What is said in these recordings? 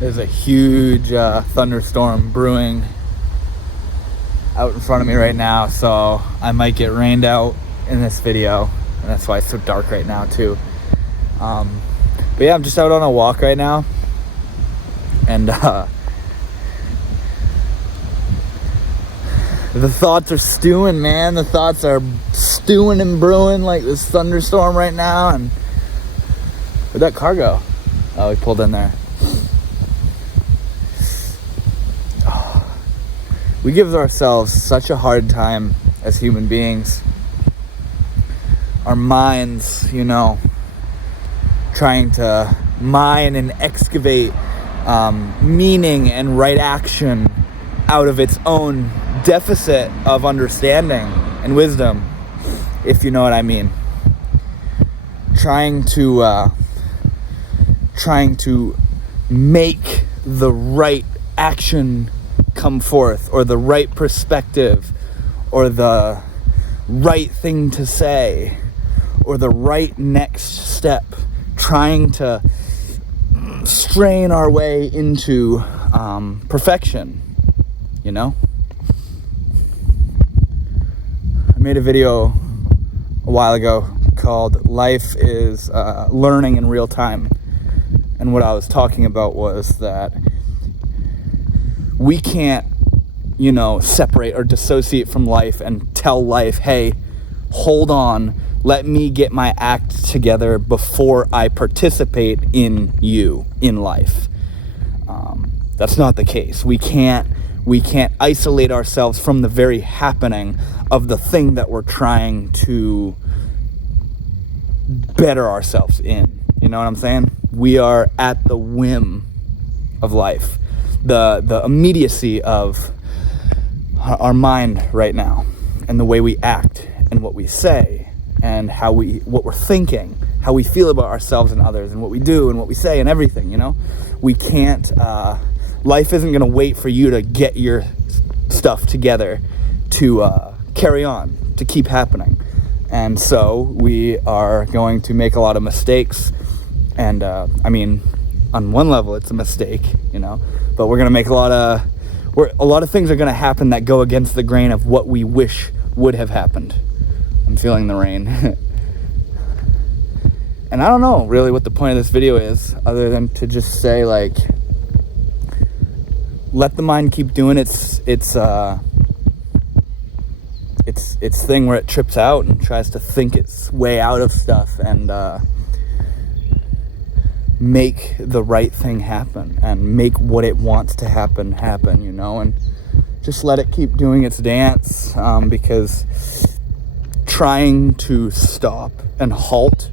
There's a huge thunderstorm brewing out in front of me right now, so I might get rained out in this video, and that's why it's so dark right now too. But yeah, I'm just out on a walk right now, and the thoughts are stewing, man. The thoughts are stewing and brewing like this thunderstorm right now. And where'd that car go? Oh, he pulled in there. We give ourselves such a hard time as human beings. Our minds, trying to mine and excavate meaning and right action out of its own deficit of understanding and wisdom, if you know what I mean. Trying to make the right action come forth, or the right perspective, or the right thing to say, or the right next step, trying to strain our way into perfection, I made a video a while ago called Life is Learning in Real Time, and what I was talking about was that we can't, separate or dissociate from life and tell life, hey, hold on, let me get my act together before I participate in you, in life. That's not the case. We can't isolate ourselves from the very happening of the thing that we're trying to better ourselves in. You know what I'm saying? We are at the whim of life. The immediacy of our mind right now, and the way we act and what we say, and what we're thinking, how we feel about ourselves and others, and what we do and what we say and everything. We can't. Life isn't going to wait for you to get your stuff together to carry on, to keep happening. And so we are going to make a lot of mistakes. And on one level, it's a mistake, but we're going to make a lot of things are going to happen that go against the grain of what we wish would have happened. I'm feeling the rain. And I don't know really what the point of this video is, other than to just say, let the mind keep doing its thing where it trips out and tries to think its way out of stuff, and make the right thing happen, and make what it wants to happen, and just let it keep doing its dance, because trying to stop and halt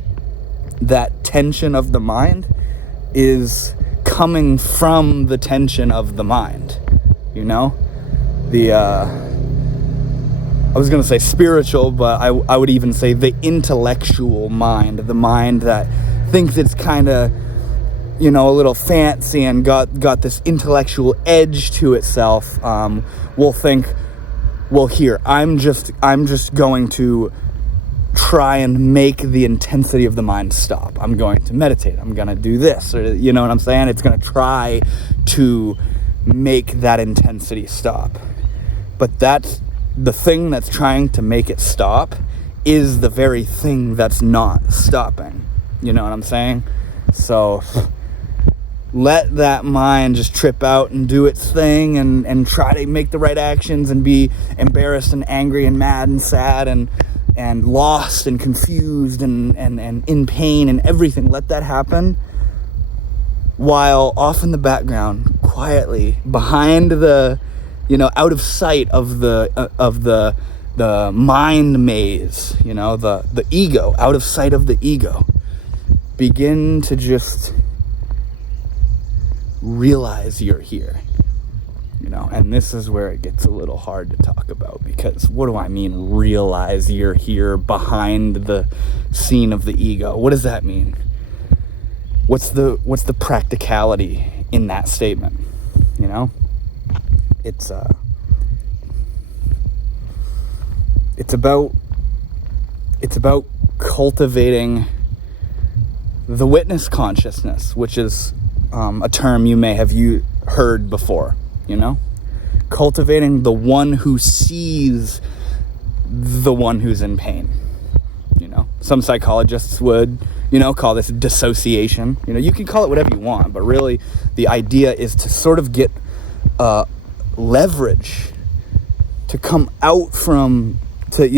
that tension of the mind is coming from the tension of the mind. I was going to say spiritual, but I would even say the intellectual mind, the mind that thinks it's kind of, a little fancy and got this intellectual edge to itself, will think, well, here, I'm just going to try and make the intensity of the mind stop. I'm going to meditate. I'm going to do this, or you know what I'm saying? It's going to try to make that intensity stop. But that's the thing that's trying to make it stop is the very thing that's not stopping. You know what I'm saying? So let that mind just trip out and do its thing, and try to make the right actions, and be embarrassed and angry and mad and sad and lost and confused and in pain and everything. Let that happen, while off in the background, quietly, behind the, out of sight of the mind maze, the ego, out of sight of the ego, begin to just realize you're here. And this is where it gets a little hard to talk about, because what do I mean, realize you're here behind the scene of the ego? What does that mean? What's the practicality in that statement? It's about cultivating the witness consciousness, which is a term you may have heard before, cultivating the one who sees the one who's in pain. Some psychologists would, call this dissociation. You can call it whatever you want, but really the idea is to sort of get leverage to come out from, to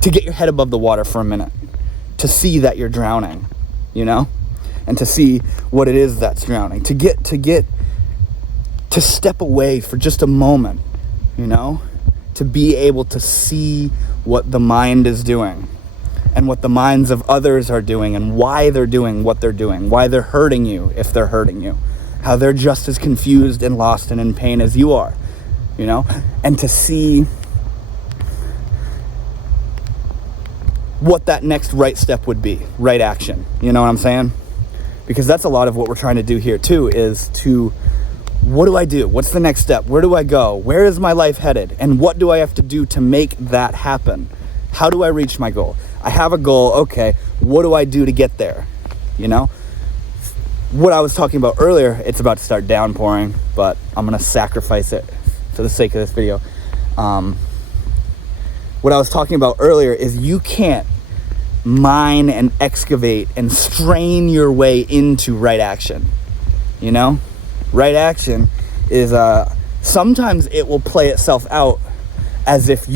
get your head above the water for a minute, to see that you're drowning, and to see what it is that's drowning, to step away for just a moment, to be able to see what the mind is doing and what the minds of others are doing and why they're doing what they're doing, why they're hurting you if they're hurting you, how they're just as confused and lost and in pain as you are, and to see what that next right step would be, right action, you know what I'm saying? Because that's a lot of what we're trying to do here too, is to, what do I do? What's the next step? Where do I go? Where is my life headed? And what do I have to do to make that happen? How do I reach my goal? I have a goal, okay, what do I do to get there? What I was talking about earlier, it's about to start downpouring, but I'm going to sacrifice it for the sake of this video. What I was talking about earlier is you can't mine and excavate and strain your way into right action. Right action is, sometimes it will play itself out as if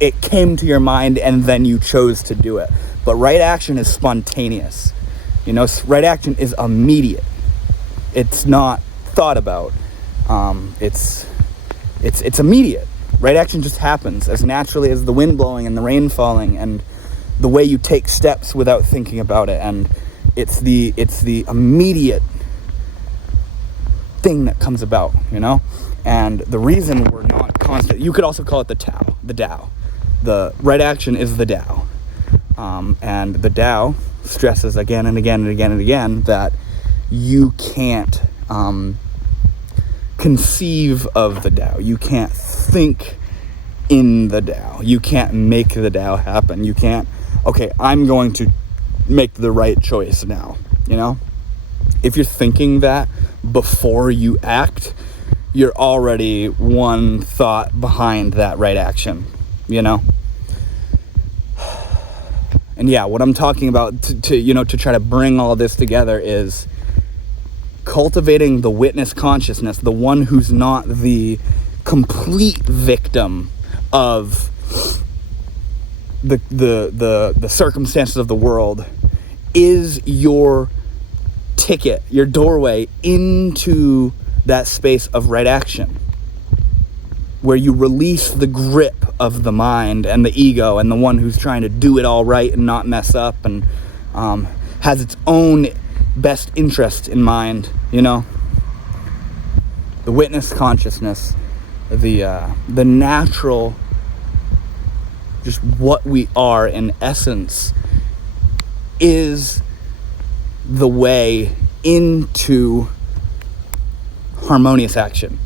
it came to your mind and then you chose to do it. But right action is spontaneous. Right action is immediate. It's not thought about. It's immediate. Right action just happens as naturally as the wind blowing and the rain falling and the way you take steps without thinking about it. And it's the immediate thing that comes about, And the reason we're not constant, you could also call it the Tao. The right action is the Tao. And the Tao stresses again and again and again and again that you can't conceive of the Tao. You can't think in the Tao. You can't make the Tao happen. You can't, okay, I'm going to make the right choice now, If you're thinking that before you act, you're already one thought behind that right action, And yeah, what I'm talking about to try to bring all this together is cultivating the witness consciousness, the one who's not the complete victim of the circumstances of the world, is your ticket, your doorway into that space of right action, where you release the grip of the mind and the ego and the one who's trying to do it all right and not mess up and has its own best interest in mind, The witness consciousness, the natural, just what we are in essence, is the way into harmonious action,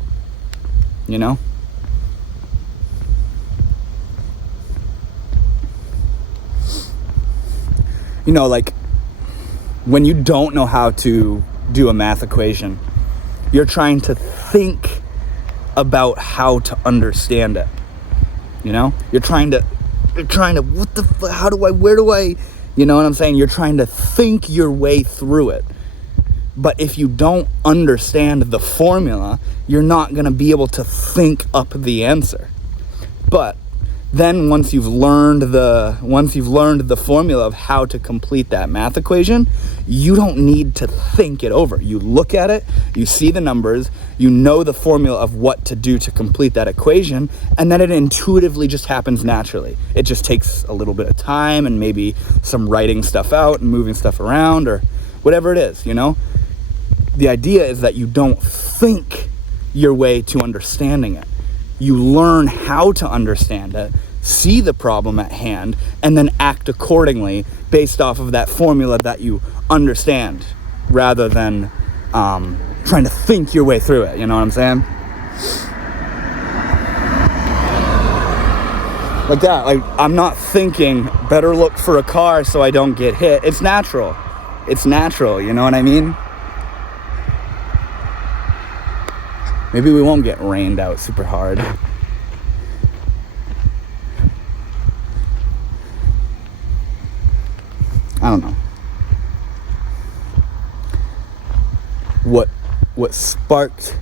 like when you don't know how to do a math equation, you're trying to think about how to understand it. You're trying to, where do I, you know what I'm saying? You're trying to think your way through it. But if you don't understand the formula, you're not going to be able to think up the answer. But then once you've learned the formula of how to complete that math equation, you don't need to think it over. You look at it, you see the numbers, you know the formula of what to do to complete that equation, and then it intuitively just happens naturally. It just takes a little bit of time and maybe some writing stuff out and moving stuff around or whatever it is, The idea is that you don't think your way to understanding it. You learn how to understand it, see the problem at hand, and then act accordingly based off of that formula that you understand, rather than trying to think your way through it. You know what I'm saying? Like that. Like, I'm not thinking, better look for a car so I don't get hit. It's natural. You know what I mean? Maybe we won't get rained out super hard. I don't know. What sparked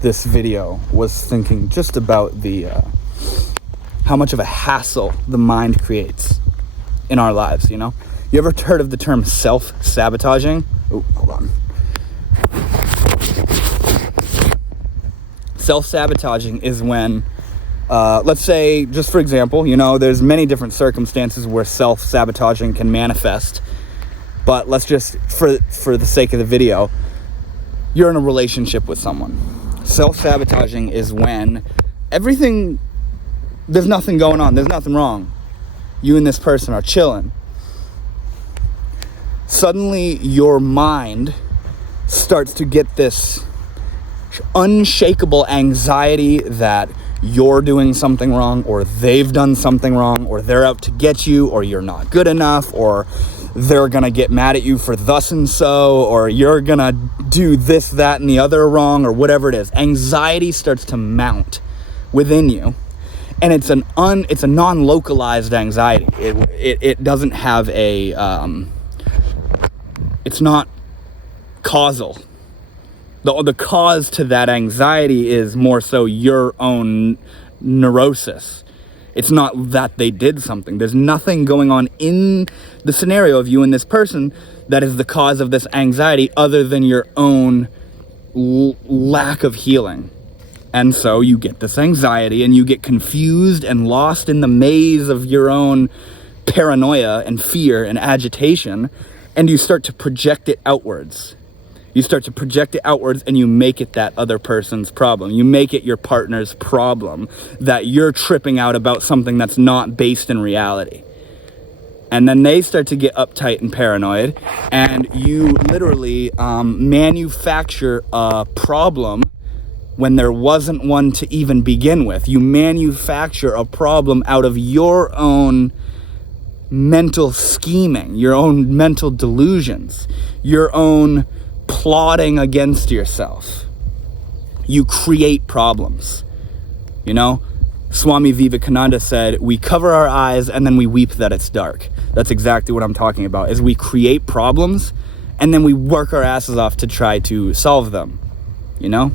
this video was thinking just about the how much of a hassle the mind creates in our lives, you know? You ever heard of the term self-sabotaging? Oh, hold on. Self-sabotaging is when, let's say, just for example, you know, there's many different circumstances where self-sabotaging can manifest, but let's just, for the sake of the video, you're in a relationship with someone. Self-sabotaging is when there's nothing going on, there's nothing wrong. You and this person are chilling. Suddenly, your mind starts to get this unshakable anxiety that you're doing something wrong, or they've done something wrong, or they're out to get you, or you're not good enough, or they're gonna get mad at you for thus and so, or you're gonna do this, that, and the other wrong, or whatever it is. Anxiety starts to mount within you, and it's a non-localized anxiety. It doesn't have a it's not causal. The cause to that anxiety is more so your own neurosis. It's not that they did something. There's nothing going on in the scenario of you and this person that is the cause of this anxiety other than your own lack of healing. And so you get this anxiety and you get confused and lost in the maze of your own paranoia and fear and agitation, and you start to project it outwards. You start to project it outwards and you make it that other person's problem. You make it your partner's problem, that you're tripping out about something that's not based in reality. And then they start to get uptight and paranoid, and you literally manufacture a problem when there wasn't one to even begin with. You manufacture a problem out of your own mental scheming, your own mental delusions, your own plotting against yourself. You create problems. You know, Swami Vivekananda said, we cover our eyes and then we weep that it's dark. That's exactly what I'm talking about, is we create problems and then we work our asses off to try to solve them. You know?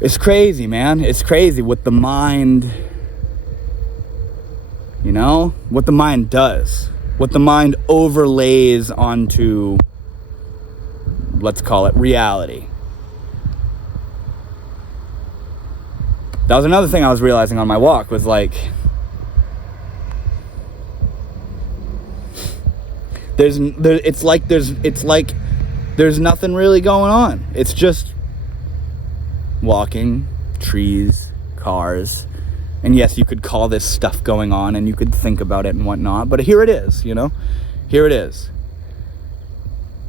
It's crazy, man. It's crazy what the mind, you know, what the mind does, what the mind overlays onto, let's call it reality. That was another thing I was realizing on my walk, was like, there's nothing really going on. It's just walking, trees, cars, and yes, you could call this stuff going on and you could think about it and whatnot, but here it is, you know, here it is.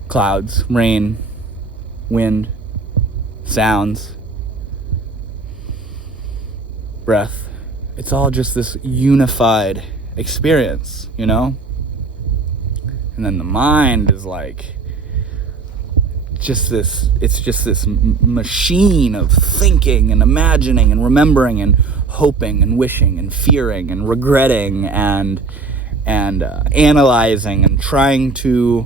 Clouds, rain, wind, sounds, breath. It's all just this unified experience, you know? And then the mind is like, it's just this machine of thinking and imagining and remembering and hoping and wishing and fearing and regretting and analyzing and trying to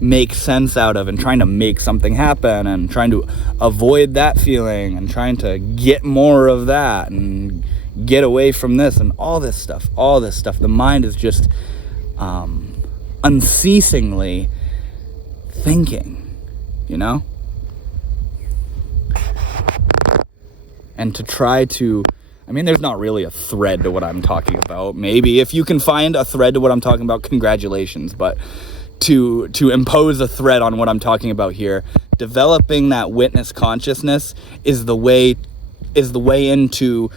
make sense out of, and trying to make something happen, and trying to avoid that feeling, and trying to get more of that and get away from this, and all this stuff. The mind is just unceasingly thinking, you know? And to try to, I mean, there's not really a thread to what I'm talking about. Maybe if you can find a thread to what I'm talking about, congratulations. But to impose a thread on what I'm talking about here, developing that witness consciousness is the way into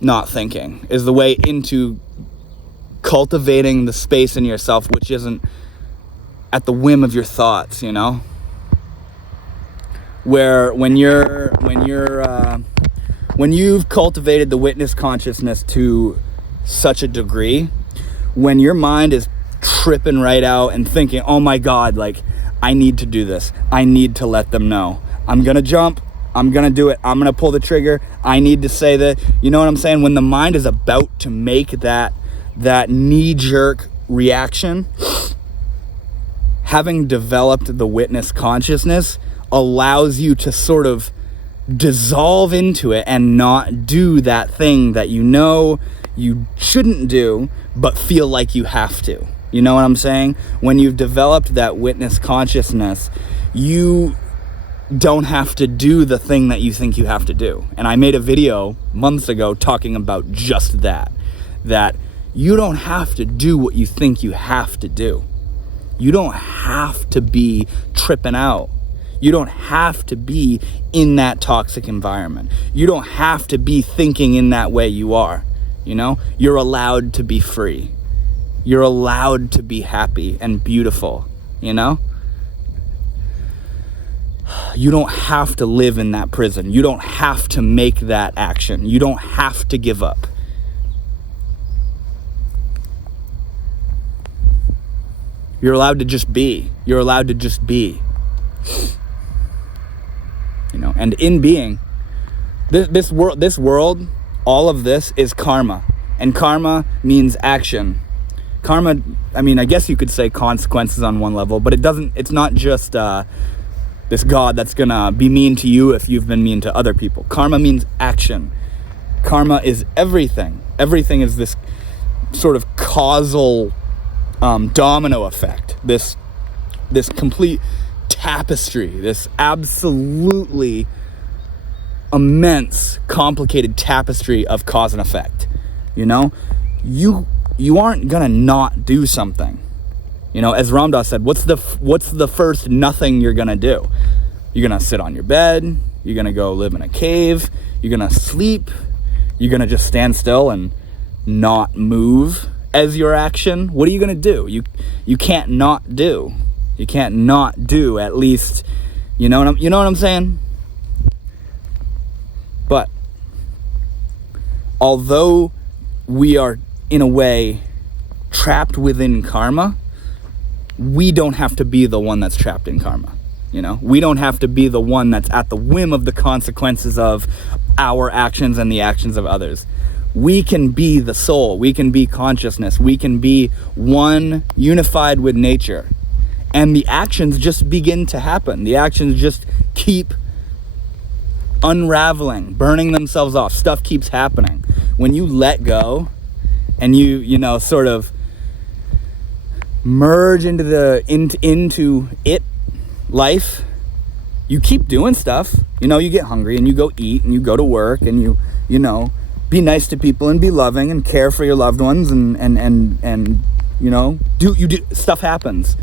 not thinking, is the way into cultivating the space in yourself which isn't at the whim of your thoughts, you know? Where when you've cultivated the witness consciousness to such a degree, when your mind is tripping right out and thinking, oh my God, like, I need to do this. I need to let them know. I'm going to jump. I'm going to do it. I'm going to pull the trigger. I need to say that. You know what I'm saying? When the mind is about to make that knee-jerk reaction, having developed the witness consciousness allows you to sort of dissolve into it and not do that thing that you know you shouldn't do, but feel like you have to. You know what I'm saying? When you've developed that witness consciousness, you don't have to do the thing that you think you have to do. And I made a video months ago talking about just that you don't have to do what you think you have to do. You don't have to be tripping out. You don't have to be in that toxic environment. You don't have to be thinking in that way you are. You know, you're allowed to be free. You're allowed to be happy and beautiful, you know? You don't have to live in that prison. You don't have to make that action. You don't have to give up. You're allowed to just be. You're allowed to just be. You know, and in being, this world, all of this is karma. And karma means action. Karma, I mean, I guess you could say consequences on one level, but it's not just this God that's gonna be mean to you if you've been mean to other people. Karma means action. Karma is everything. Everything is this sort of causal domino effect. This complete tapestry, this absolutely immense, complicated tapestry of cause and effect. You know, you aren't gonna not do something. You know, as Ram Dass said, what's the first nothing you're gonna do? You're gonna sit on your bed. You're gonna go live in a cave. You're gonna sleep. You're gonna just stand still and not move as your action. What are you gonna do? You can't not do. You can't not do, at least. You know what I'm saying? But although we are in a way trapped within karma, we don't have to be the one that's trapped in karma. You know, we don't have to be the one that's at the whim of the consequences of our actions and the actions of others. We can be the soul. We can be consciousness. We can be one, unified with nature. And the actions just begin to happen. The actions just keep unraveling, burning themselves off. Stuff keeps happening. When you let go and you know, sort of merge into it life, you keep doing stuff. You know, you get hungry and you go eat and you go to work and you know, be nice to people and be loving and care for your loved ones and you know, do stuff happens.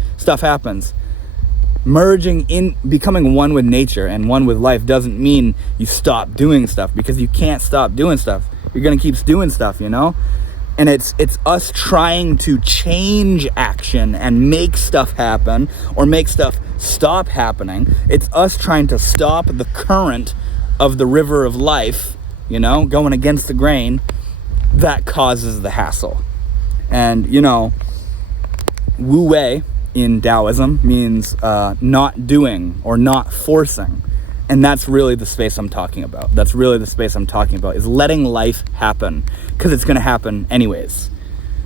Merging in, becoming one with nature and one with life doesn't mean you stop doing stuff, because you can't stop doing stuff. You're gonna keep doing stuff, you know? And it's us trying to change action and make stuff happen or make stuff stop happening. It's us trying to stop the current of the river of life, you know, going against the grain, that causes the hassle. And, you know, Wu Wei in Taoism means not doing or not forcing. And that's really the space I'm talking about. Is letting life happen, because it's going to happen anyways.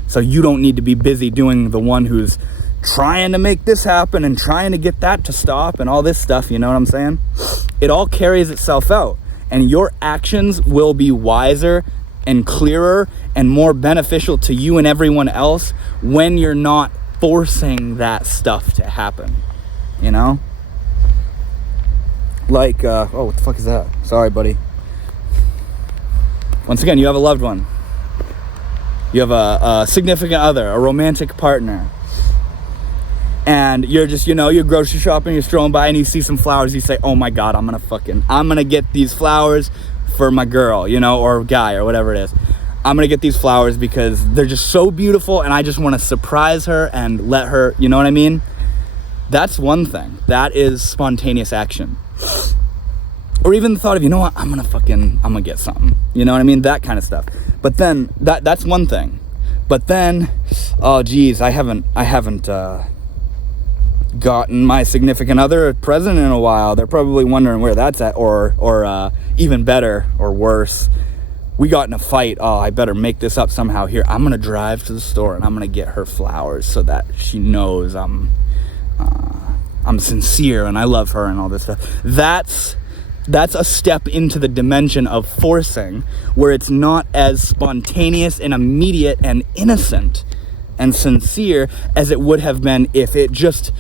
So you don't need to be busy doing the one who's trying to make this happen and trying to get that to stop and all this stuff, you know what I'm saying? It all carries itself out. And your actions will be wiser and clearer and more beneficial to you and everyone else when you're not forcing that stuff to happen, you know? Like, oh, what the fuck is that? Sorry, buddy. Once again, you have a loved one. You have a significant other, a romantic partner. And you're just, you know, you're grocery shopping, you're strolling by and you see some flowers. You say, oh my God, I'm gonna get these flowers for my girl, you know, or guy or whatever it is. I'm gonna get these flowers because they're just so beautiful and I just want to surprise her and let her, you know what I mean? That's one thing. That is spontaneous action. Or even the thought of, you know what, I'm gonna get something. You know what I mean? That kind of stuff. But then that's one thing. But then, oh geez, I haven't gotten my significant other a present in a while. They're probably wondering where that's at, or even better or worse, we got in a fight. Oh, I better make this up somehow. Here, I'm gonna drive to the store and I'm gonna get her flowers so that she knows I'm sincere and I love her and all this stuff. That's a step into the dimension of forcing, where it's not as spontaneous and immediate and innocent and sincere as it would have been if it just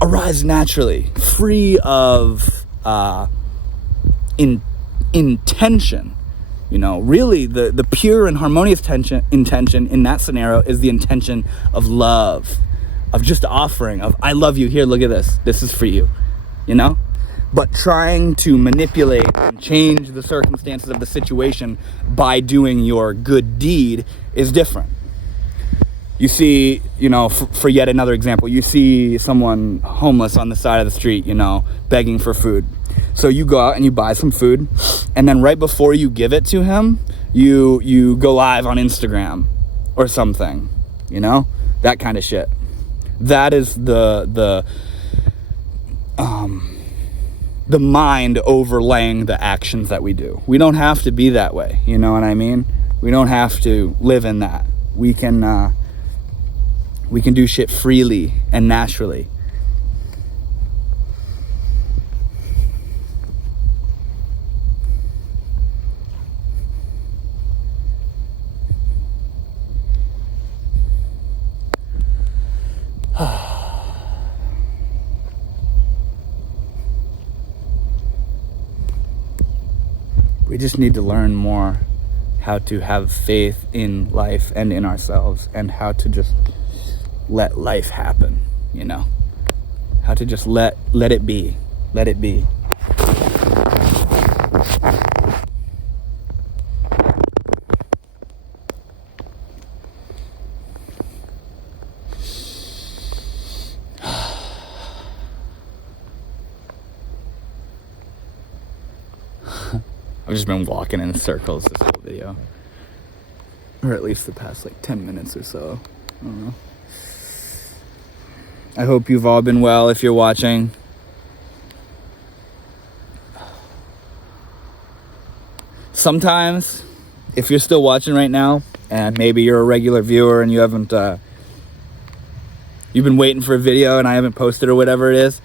arise naturally, free of intention. You know, really the pure and harmonious intention in that scenario is the intention of love, of just offering, of I love you, here, look at this is for you, you know? But trying to manipulate and change the circumstances of the situation by doing your good deed is different. You see, you know, for yet another example, you see someone homeless on the side of the street, you know, begging for food. So you go out and you buy some food, and then right before you give it to him, you go live on Instagram or something, you know, that kind of shit. That is the mind overlaying the actions that we do. We don't have to be that way, you know what I mean? We don't have to live in that. We can do shit freely and naturally. We just need to learn more how to have faith in life and in ourselves, and how to just let life happen, you know? How to just let it be. Let it be. I've just been walking in circles this whole video. Or at least the past like 10 minutes or so. I don't know. I hope you've all been well if you're watching. Sometimes, if you're still watching right now, and maybe you're a regular viewer and you haven't, you've been waiting for a video and I haven't posted or whatever it is,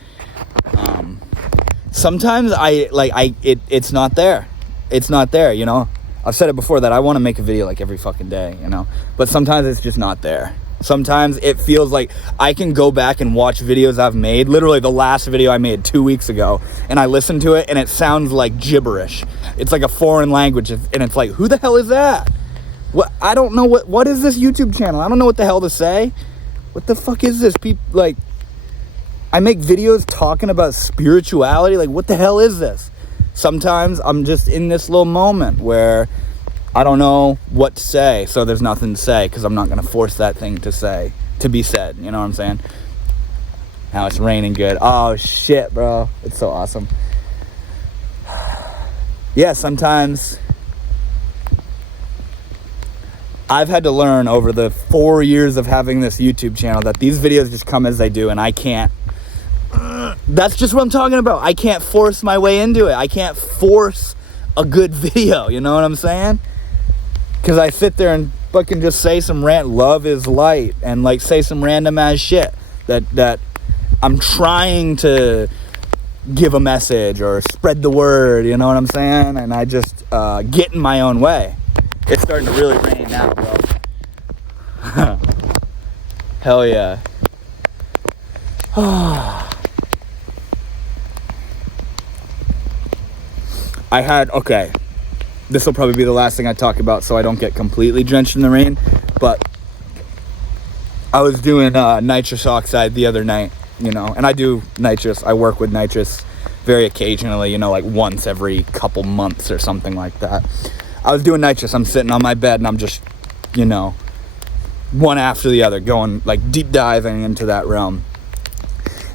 sometimes it's not there. It's not there, you know? I've said it before that I want to make a video like every fucking day, you know? But sometimes it's just not there. Sometimes it feels like I can go back and watch videos I've made. Literally the last video I made 2 weeks ago, and I listen to it and it sounds like gibberish. It's like a foreign language, and it's like, who the hell is that? What? I don't know what is this YouTube channel? I don't know what the hell to say. What the fuck is this? Like, I make videos talking about spirituality. Like, what the hell is this? Sometimes I'm just in this little moment where I don't know what to say, so there's nothing to say, because I'm not going to force that thing to be said, you know what I'm saying? Now it's raining good. Oh shit, bro, it's so awesome. Yeah, sometimes I've had to learn over the 4 years of having this YouTube channel that these videos just come as they do, and I can't. That's just what I'm talking about. I can't force my way into it. I can't force a good video, you know what I'm saying? Because I sit there and fucking just say some love is light, and like say some random ass shit that I'm trying to give a message or spread the word, you know what I'm saying? And I just get in my own way. It's starting to really rain now, bro. Hell yeah. Okay, this will probably be the last thing I talk about so I don't get completely drenched in the rain, but I was doing nitrous oxide the other night, you know, and I do nitrous. I work with nitrous very occasionally, you know, like once every couple months or something like that. I was doing nitrous. I'm sitting on my bed and I'm just, you know, one after the other, going like deep diving into that realm.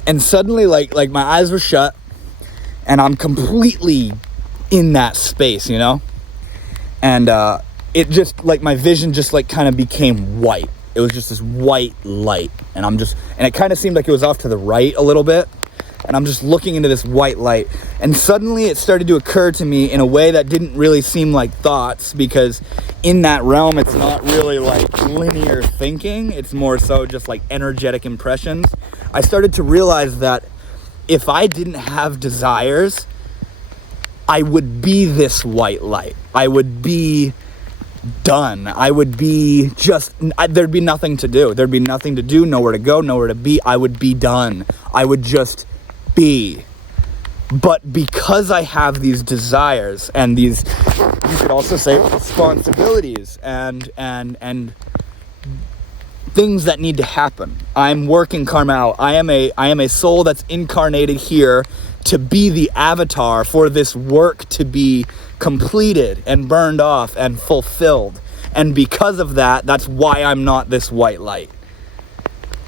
And suddenly, like my eyes were shut and I'm completely in that space, you know? And it just, like, my vision just, like, kind of became white. it was just this white light, and it kind of seemed like it was off to the right a little bit, and I'm just looking into this white light, and suddenly it started to occur to me in a way that didn't really seem like thoughts, because in that realm it's not really like linear thinking, it's more so just like energetic impressions. I started to realize that if I didn't have desires, I would be this white light. I would be done. I would be just, there'd be nothing to do. There'd be nothing to do, nowhere to go, nowhere to be. I would be done. I would just be. But because I have these desires and these, you could also say, responsibilities and things that need to happen. I'm working karma out. I am a soul that's incarnated here to be the avatar for this work to be completed and burned off and fulfilled. And because of that, that's why I'm not this white light.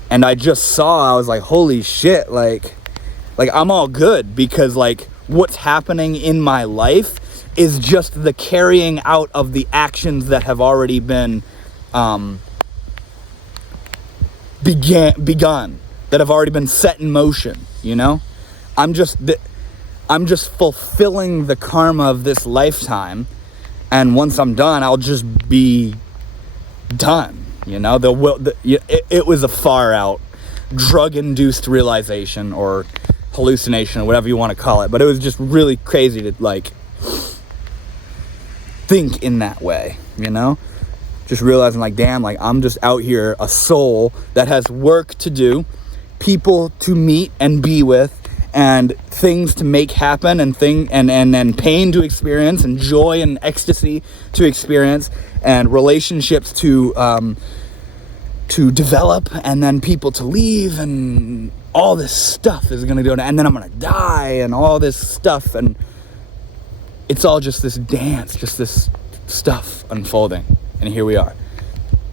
And I was like, holy shit, like I'm all good, because like what's happening in my life is just the carrying out of the actions that have already been begun, that have already been set in motion, you know? I'm just fulfilling the karma of this lifetime, and once I'm done, I'll just be done, you know? It was a far out drug-induced realization or hallucination or whatever you want to call it, but it was just really crazy to like think in that way, you know? Just realizing like, damn, like I'm just out here, a soul that has work to do, people to meet and be with, and things to make happen, and pain to experience, and joy and ecstasy to experience, and relationships to develop, and then people to leave, and all this stuff is gonna go down, and then I'm gonna die, and all this stuff, and it's all just this dance, just this stuff unfolding. And here we are.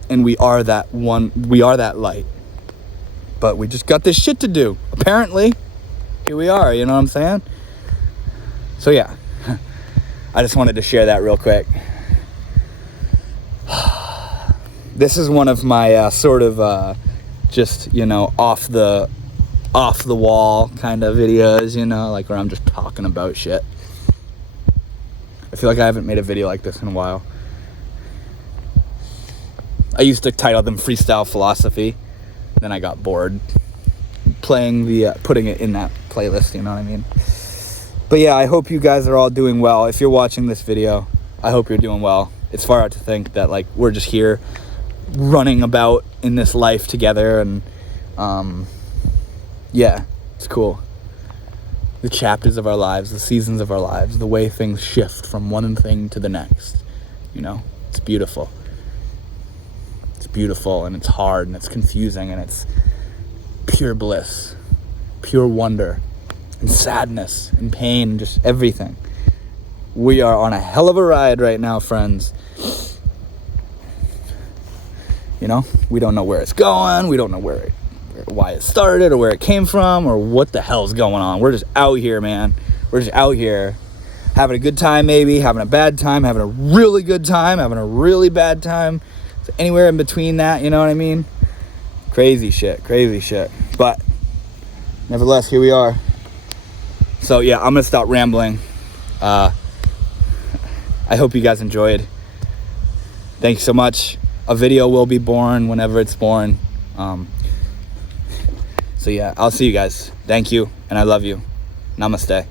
And we are that light. But we just got this shit to do. Apparently. Here we are, you know what I'm saying? So yeah. I just wanted to share that real quick. This is one of my sort of just, you know, off the wall kind of videos, you know, like where I'm just talking about shit. I feel like I haven't made a video like this in a while. I used to title them Freestyle Philosophy. Then I got bored putting it in that playlist, you know what I mean? But yeah, I hope you guys are all doing well. If you're watching this video, I hope you're doing well. It's far out to think that like we're just here running about in this life together, and yeah, it's cool. The chapters of our lives, the seasons of our lives, the way things shift from one thing to the next, you know? It's beautiful. Beautiful, and it's hard, and it's confusing, and it's pure bliss, pure wonder, and sadness, and pain, and just everything. We are on a hell of a ride right now, friends. You know, we don't know where it's going, we don't know why it started, or where it came from, or what the hell's going on. We're just out here, man. We're just out here having a good time, maybe having a bad time, having a really good time, having a really bad time. So anywhere in between that, you know what I mean? Crazy shit. But nevertheless, here we are. So yeah, I'm gonna stop rambling. I hope you guys enjoyed. Thank you so much. A video will be born whenever it's born. So yeah, I'll see you guys. Thank you, and I love you. Namaste.